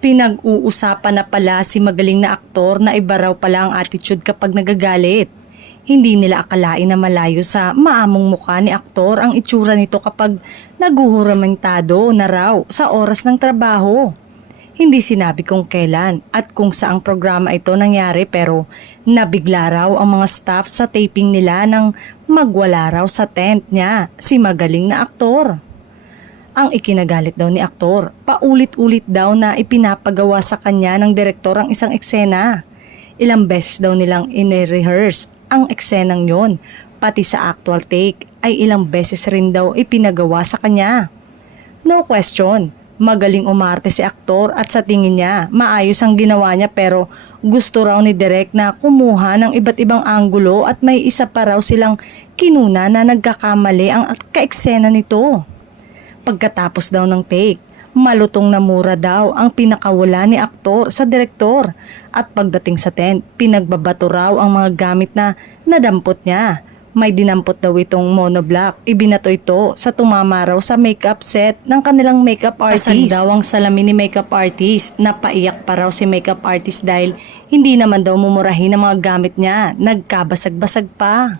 Pinag-uusapan na pala si magaling na aktor na iba raw pala ang attitude kapag nagagalit. Hindi nila akalain na malayo sa maamong mukha ni aktor ang itsura nito kapag naguhuramentado na raw sa oras ng trabaho. Hindi sinabi kung kailan at kung saang programa ito nangyari pero nabigla raw ang mga staff sa taping nila nang magwala raw sa tent niya si magaling na aktor. Ang ikinagalit daw ni aktor, paulit-ulit daw na ipinapagawa sa kanya ng direktor ang isang eksena. Ilang beses daw nilang ine-rehearse ang eksenang yon, pati sa actual take ay ilang beses rin daw ipinagawa sa kanya. No question, magaling umarte si aktor at sa tingin niya maayos ang ginawa niya pero gusto raw ni Direk na kumuha ng iba't ibang anggulo at may isa pa raw silang kinuna na nagkakamali ang kaeksena nito. Pagkatapos daw ng take, malutong na mura daw ang pinakawala ni aktor sa direktor at pagdating sa tent, pinagbabato raw ang mga gamit na nadampot niya. May dinampot daw itong monoblock, ibinato ito sa tumama raw sa makeup set ng kanilang makeup artist. Pasan daw ang salamin ni makeup artist, napaiyak pa raw si makeup artist dahil hindi naman daw mumurahin ang mga gamit niya, nagkabasag-basag pa.